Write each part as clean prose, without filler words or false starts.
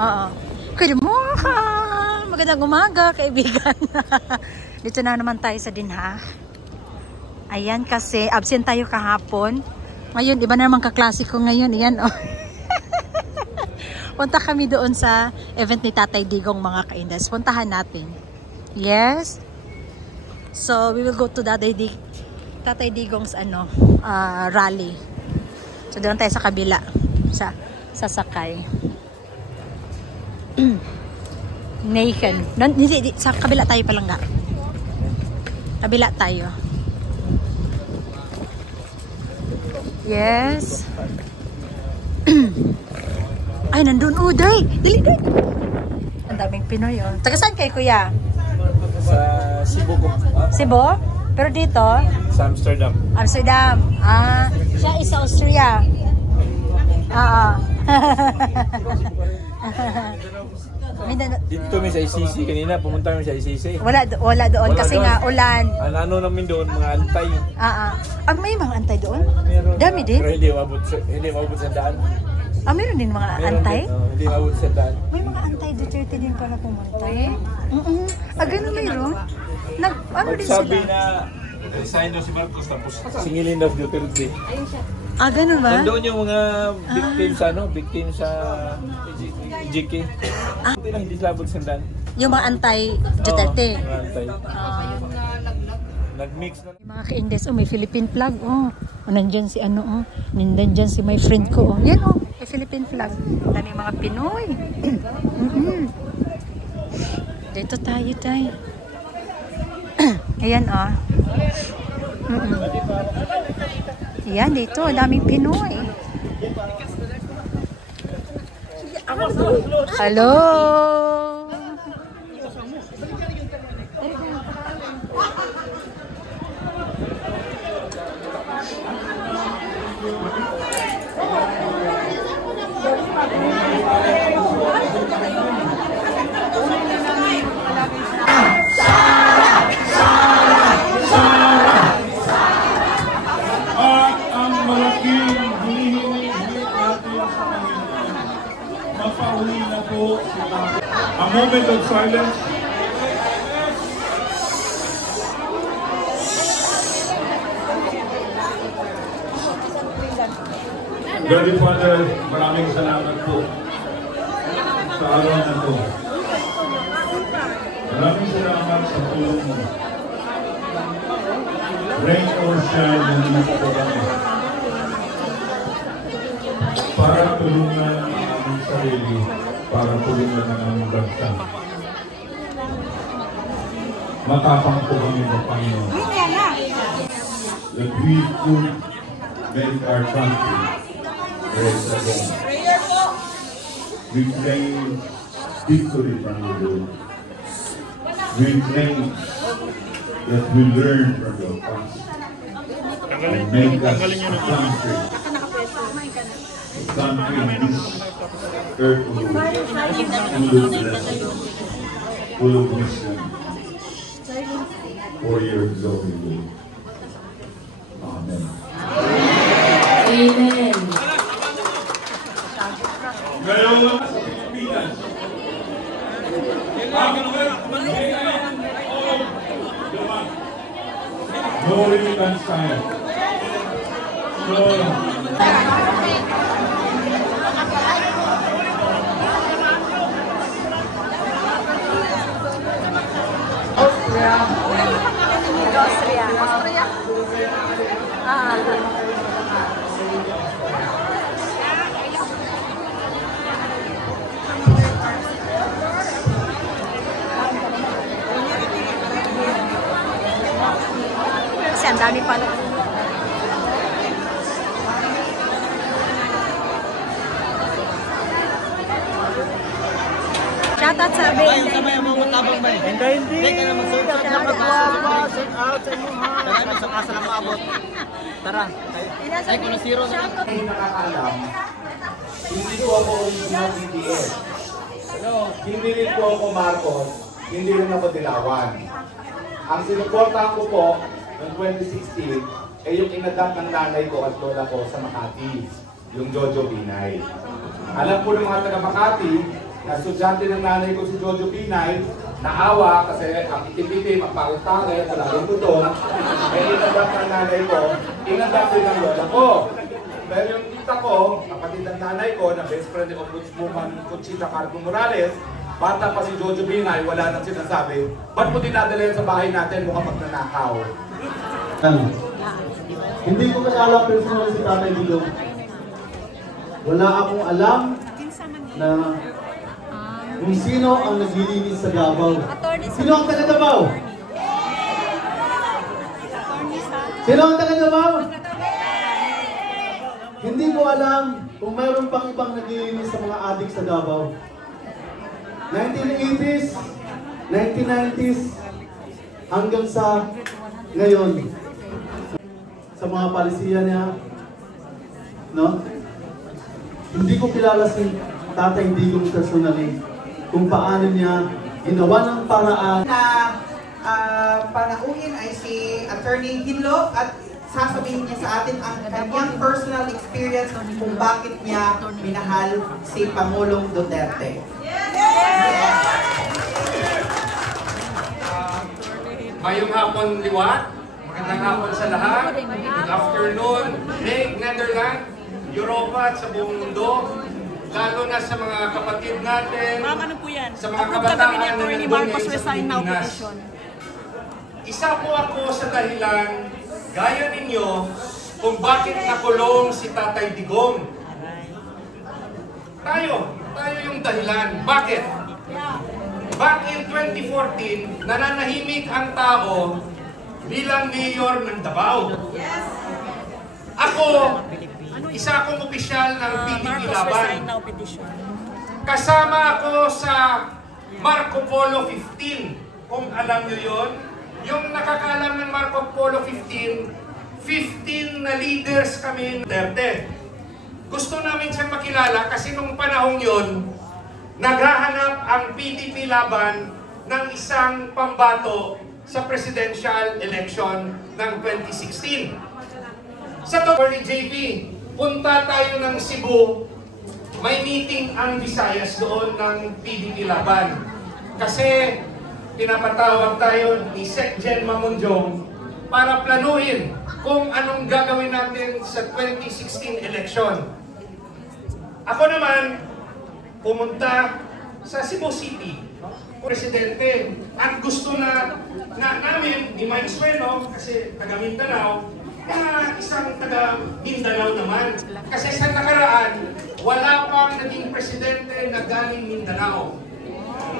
Oo. Good morning! Magandang umaga, kaibigan. Dito na naman tayo sa Dinha. Ayan, kasi absent tayo kahapon. Ngayon, iba na naman kaklase ko ngayon. Ayan, oh. Punta kami doon sa event ni Tatay Digong, mga ka-Indes. Puntahan natin. Yes. So, we will go to Tatay Digong's rally. So, doon tayo sa kabila. Sa sasakay. Nathan. Sa kabila tayo palang nga. Kabila tayo. Yes. Ay, nandun. Oh, day. Dali. Ang daming Pinoy, oh. Taga saan kayo, kuya? Sa Cebu. Cebu? Pero dito? Sa Amsterdam. Amsterdam. Ah, siya is sa Austria. Dito may sa ICC. Kanina pumunta kami sa ICC. Wala doon kasi doon. Nga ulan. Ano namin doon, mga antay. May mga antay doon? Meron. Dami din? Pero hindi mabot sa daan. Meron din mga antay? Hindi mabot sa daan. May mga antay Duterte din pala pumunta. Ganun mayroon? Ano din sila? Sabi na resign daw si Marcos tapos singilin daw Duterte. Ganun ba? Nandoon yung mga victim sa GK. Hindi lang, hindi labot sa daan. Yung mga anti-Duterte. Mga antay. Nag-mix na. Mga ka-Indes, may Philippine flag. Nandyan si nandyan si my friend ko. Yan may Philippine flag. Daming mga Pinoy. Dito tayo. Ayan Ayan, dito. Daming Pinoy. Hello! A moment of silence. Daddy Father, maraming salamat po sa araw na to. Maraming salamat sa tulong mo. Rain or shine, nandito po kami. Para tulungan ang aming sarili, para tulungan ang aming bansa. Matapang po kami ng Panginoon. That we could make our country great again. We claim victory from the Lord. We claim that we learn from the past and make us a country in this earth full of blessing, full of wisdom, for your glory, Lord. Amen. Amen. Ngayong Pilipinas, no remittance time. Austria. Kasi ang dami pala. Shoutout sa amin. Kamay mo matabang ba? Hindi. Hindi ka na mag-shout out sa inyo ha. Dahil sa asa na maabot. Tara. Ay, kung na-zero na. Hindi nakakaalam, hindi ko ako original BTS. Hindi rin po ako Marcos, hindi rin ako Dilawan. Ang sinuportahan ko po noong 2016 ay yung inadapt ng nanay ko at lola ko sa Makati, yung Jojo Binay. Alam po ng mga taga Makati na estudyante ng nanay ko si Jojo Pinay, naawa kasi ang itim-itim, ang pangit-pangit, wala rin ko doon. Eh, inadap ng nanay ko, inadap din ng lola ko. Pero yung tita ko, kapatid ng nanay ko, na best friend ni Ombudswoman Conchita Carbo Morales, bata pa si Jojo Pinay, wala nang sinasabi, ba't mo dinadala yan sa bahay natin mukhang magnanakaw? Hindi ko kasala personal si Tatay Digong. Wala akong alam na kung sino ang naglilinis sa Davao. Sino ang taga Davao? Sino ang taga Davao? Hindi ko alam kung mayroon pang ibang naglilinis sa mga adik sa Davao. 1980s, 1990s, hanggang sa ngayon. Sa mga palisiya niya, no? Hindi ko kilala si Tatay Digong personally kung paano niya ginawa ng paraan. Panauhin ay si Attorney Hinlo at sasabihin niya sa atin ang kanyang personal experience kung bakit niya minahal si Pangulong Duterte. Mayong hapon liwat, magandang hapon sa lahat. Good afternoon, Hague, Netherlands, Europa at sa buong mundo. Lalo na sa mga kapatid natin, sa mga kabataan na nandun ngayon sa Pilipinas. Isa po ako sa dahilan, gaya ninyo, kung bakit nakulong si Tatay Digong. Tayo yung dahilan. Bakit? Back in 2014, nananahimik ang tao bilang mayor ng Davao. Ako, isa akong opisyal ng PDP Laban. Kasama ako sa Marco Polo 15. Kung alam nyo yun, yung nakakaalam ng Marco Polo 15, 15 na leaders kami ng Duterte. Gusto namin siyang makilala kasi nung panahong yun, naghahanap ang PDP Laban ng isang pambato sa presidential election ng 2016. Sa to ni JP, punta tayo ng Cebu, may meeting ang Visayas doon ng PDP Laban. Kasi pinapatawag tayo ni Sec Gen Mamunjong para planuhin kung anong gagawin natin sa 2016 election. Ako naman, pumunta sa Cebu City, presidente, at gusto na namin ni Mike Sueno, kasi taga Mindanao, na isang taga Mindanao naman. Kasi sa nakaraan, wala pang naging presidente na galing Mindanao.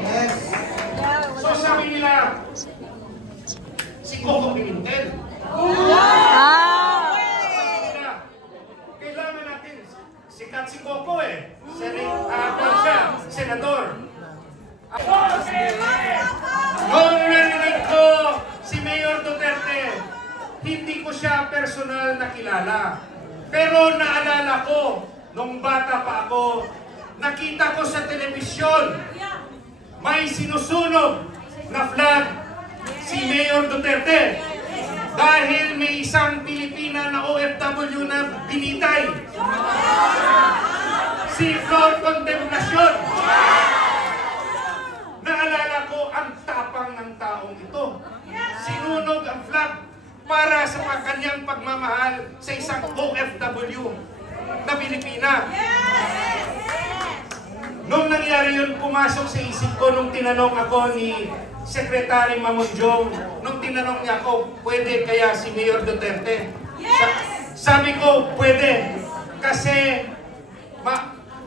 Yes. So sabi nila, si Coco Pimentel. Kailangan natin, sikat si Coco eh. Senador. Noong narinig ko si Mayor Duterte, hindi ko siya personal na kilala. Pero naalala ko, nung bata pa ako, nakita ko sa telebisyon, may sinusunog na flag si Mayor Duterte dahil may isang Pilipina na OFW na binitay. Si Flor Condemnation. Naalala ko ang tapang ng taong ito. Sinunog ang flag para sa kanyang pagmamahal sa isang OFW na Pilipina. Nung nangyari yun, pumasok sa isip ko nung tinanong ako ni Secretary Mamunjong, nung tinanong niya ako, pwede kaya si Mayor Duterte? Sabi ko, pwede. Kasi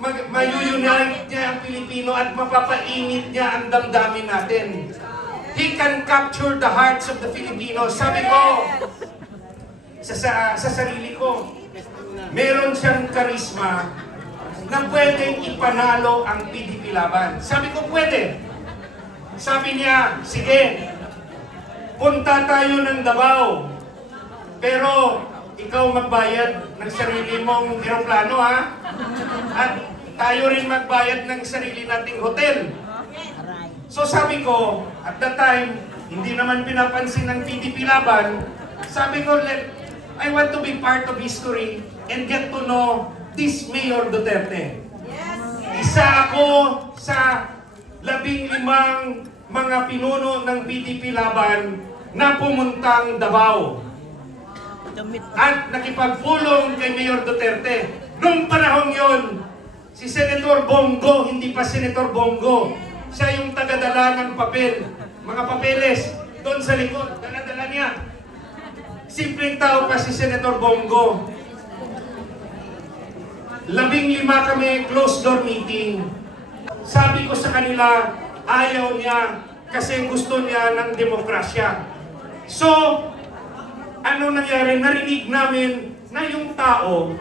mayuyunite niya ang Pilipino at mapapainit niya ang damdamin natin. He can capture the hearts of the Filipinos. Sabi ko, sa sarili ko, meron siyang karisma na pwedeng ipanalo ang PDP Laban. Sabi ko, pwede. Sabi niya, sige, punta tayo ng Davao. Pero ikaw magbayad ng sarili mong eroplano, ha? At tayo rin magbayad ng sarili nating hotel. So sabi ko, at that time, hindi naman pinapansin ng PDP Laban, sabi ko, I want to be part of history and get to know this Mayor Duterte. Isa ako sa 15 mga pinuno ng PDP Laban na pumuntang Davao at nakipagpulong kay Mayor Duterte. Noong panahon yon, si Senator Bongo, hindi pa Senator Bongo, siya yung tagadala ng papel, mga papeles, doon sa likod, dala-dala niya. Simpleng tao pa si Senator Bongo. 15 kami closed door meeting. Sabi ko sa kanila, ayaw niya kasi gusto niya ng demokrasya. So, ano nangyari? Narinig namin na yung tao,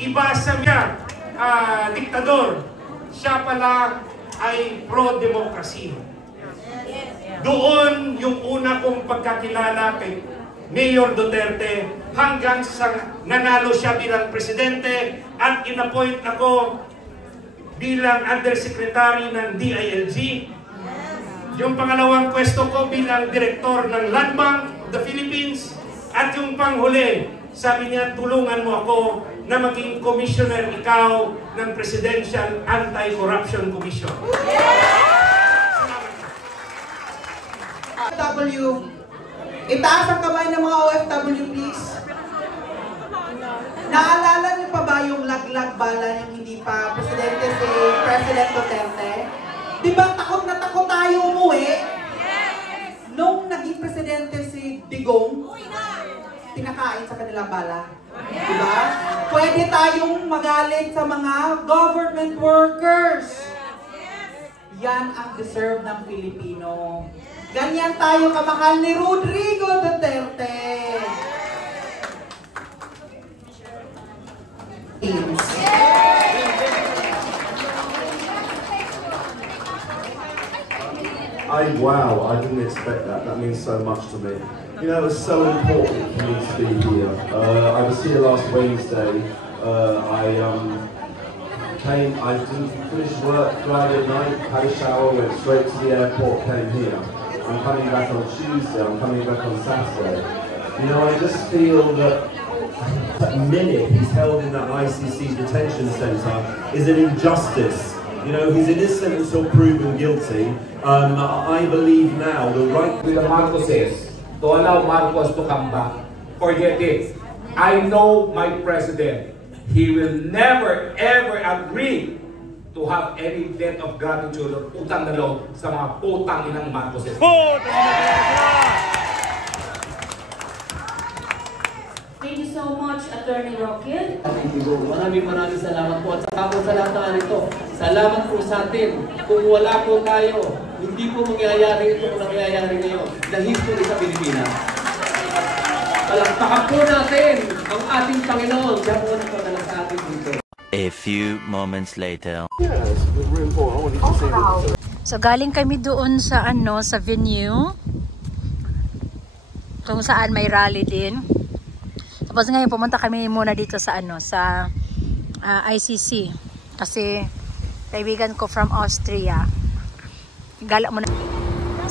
iba sa niya, diktador. Siya pala ay pro-democracy. Doon yung una kong pagkakilala kay Mayor Duterte hanggang sa nanalo siya bilang presidente at inappoint ako bilang undersecretary ng DILG. Yung pangalawang pwesto ko bilang direktor ng Land Bank of the Philippines. At yung panghuli, sabi niya, tulungan mo ako na maging commissioner ikaw ng Presidential Anti-Corruption Commission. OFW, itaas ang kamay ng mga OFW, please. Naalala niyo pa ba yung laglag bala yung hindi pa presidente si President Duterte? Di ba takot na takot tayo umuwi? Nung naging presidente si Digong, pinakain sa kanilang bala. Di ba? Pwede tayong magalit sa mga government workers. Yan ang deserve ng Pilipino. Ganyan tayo kamahal ni Rodrigo Duterte. Wow, I didn't expect that. That means so much to me. You know, it's so important for me to be here. I was here last Wednesday. I didn't finish work Friday night, had a shower, went straight to the airport, came here. I'm coming back on Tuesday, I'm coming back on Saturday. You know, I just feel that that minute he's held in that ICC detention centre is an injustice. You know, he's innocent until proven guilty. I believe now the right with the Marcoses to allow Marcos to come back. Forget it. I know my president. He will never ever agree to have any debt of gratitude or utang na loob sa mga putang inang Marcoses. Thank you so much, Attorney Rockil. Maraming salamat po. At saka po sa lahat ng ito, salamat po sa atin. Kung wala po tayo, hindi po mangyayari ito kung nangyayari ngayon. The history sa Pilipinas. Palakpakan po natin ang ating Panginoon. Siya po nagpadala sa atin dito. A few moments later. So galing kami doon sa sa venue. Kung saan may rally din. Tapos ngayon pumunta kami muna dito sa sa ICC kasi kaibigan ko from Austria. Gala muna.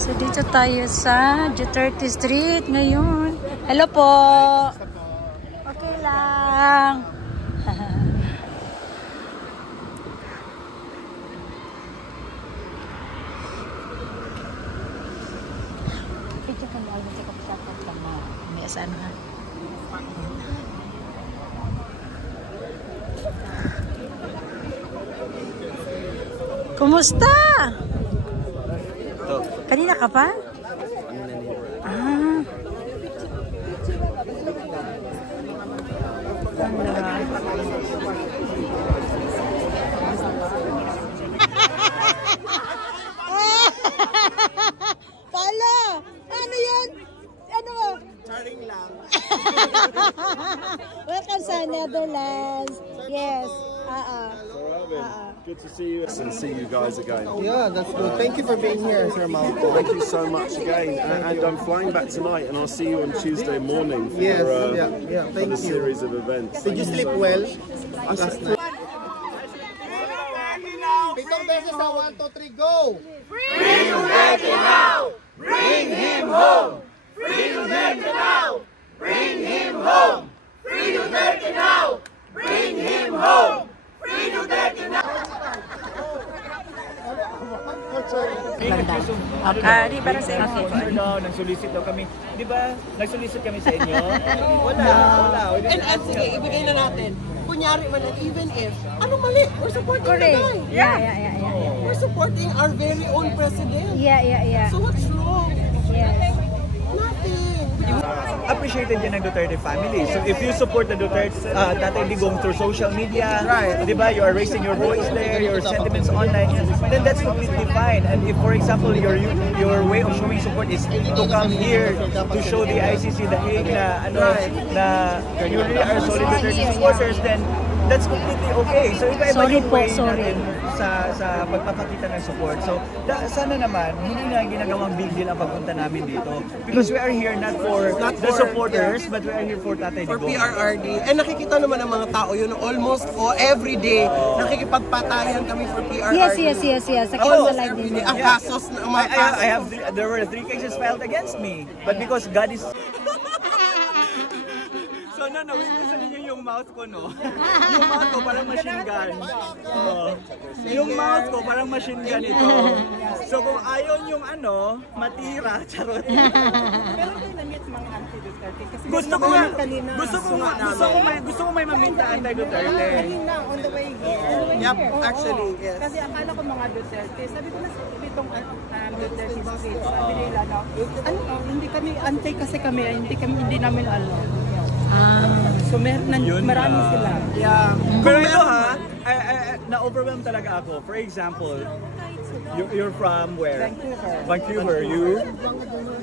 So dito tayo sa Duterte Street ngayon. Hello po. Okay lang. Kumusta? Kanina ka pa? Ah. Pala! Ano yun? Ano? Charing lang. Welcome sa Netherlands. Yes. Good to see you and see you guys again. Yeah, that's good. Thank you for being here, Sir Malcolm. Thank you so much again. And I'm flying back tonight, and I'll see you on Tuesday morning for, Thank for the you. series of events. Did you sleep well last night? Pitong beses na 1, 2, 3, go! Free Duterte now! Bring him home! Free Duterte now! Bring him home! Free Duterte now! Bring him home! Free Duterte now! lang daw. Di para sa inyo. Nag-solicit daw kami. Di ba? Nag-solicit kami sa inyo? Wala. And sige, ibigay na natin. Kunyari man, even if, ano mali? We're supporting the guy. Yeah. We're supporting our very own president. Yeah. So what's wrong? Yes. Nothing. Appreciated yan ng Duterte family. So if you support the Duterte, Tatay Digong through social media, di ba, you are raising your voice there, your sentiments online, then that's completely fine. And if, for example, your way of showing support is to come here to show the ICC, the Hague, na you really are solid Duterte supporters, then that's completely okay. So iba-iba yung way natin sa pagpapakita ng support. So sana naman, hindi na ginagawang big deal ang pagpunta namin dito. Because we are here not for the supporters, but we are here for Tatay Digong. For PRRD. And nakikita naman ng mga tao yun, almost every day, nakikipagpatayan kami for PRRD. Yes. Nakikita live din. Ang kasos na mga kasos. There were 3 cases filed against me. But because God is... So gusto niyo yung mouth ko, no? Yung mouth ko parang machine gun. Yung mouth ko parang machine gun ito. So kung ayaw yung matira, charot. Pero na-meet mga anti-Duterte kasi gusto ko may maminta anti-Duterte. On the way here. Yep, actually, yes. Kasi akala ko mga Duterte, sabi ko na itong Duterte speech, sabi nila hindi kami anti kasi kami, hindi namin alam. So marami sila. Yeah. Pero ito na-overwhelm talaga ako. For example, you're from where? Vancouver. You?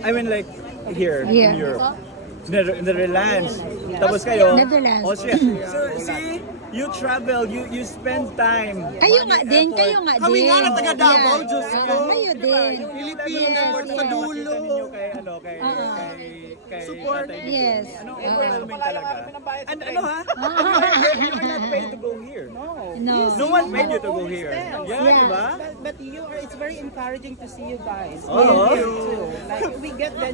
I mean like here in Europe. Netherlands. Tapos kayo? Netherlands. Austria. So see, you travel, you spend time. Kayo nga din. Kami nga na taga Davao, Diyos ko. Kayo din. Pilipinas, sa dulo. Support. Yes. Overwhelming talaga. And you're not paid to go here. No one paid you to go here. Yeah, diba? But it's very encouraging to see you guys. Oh. Like we get the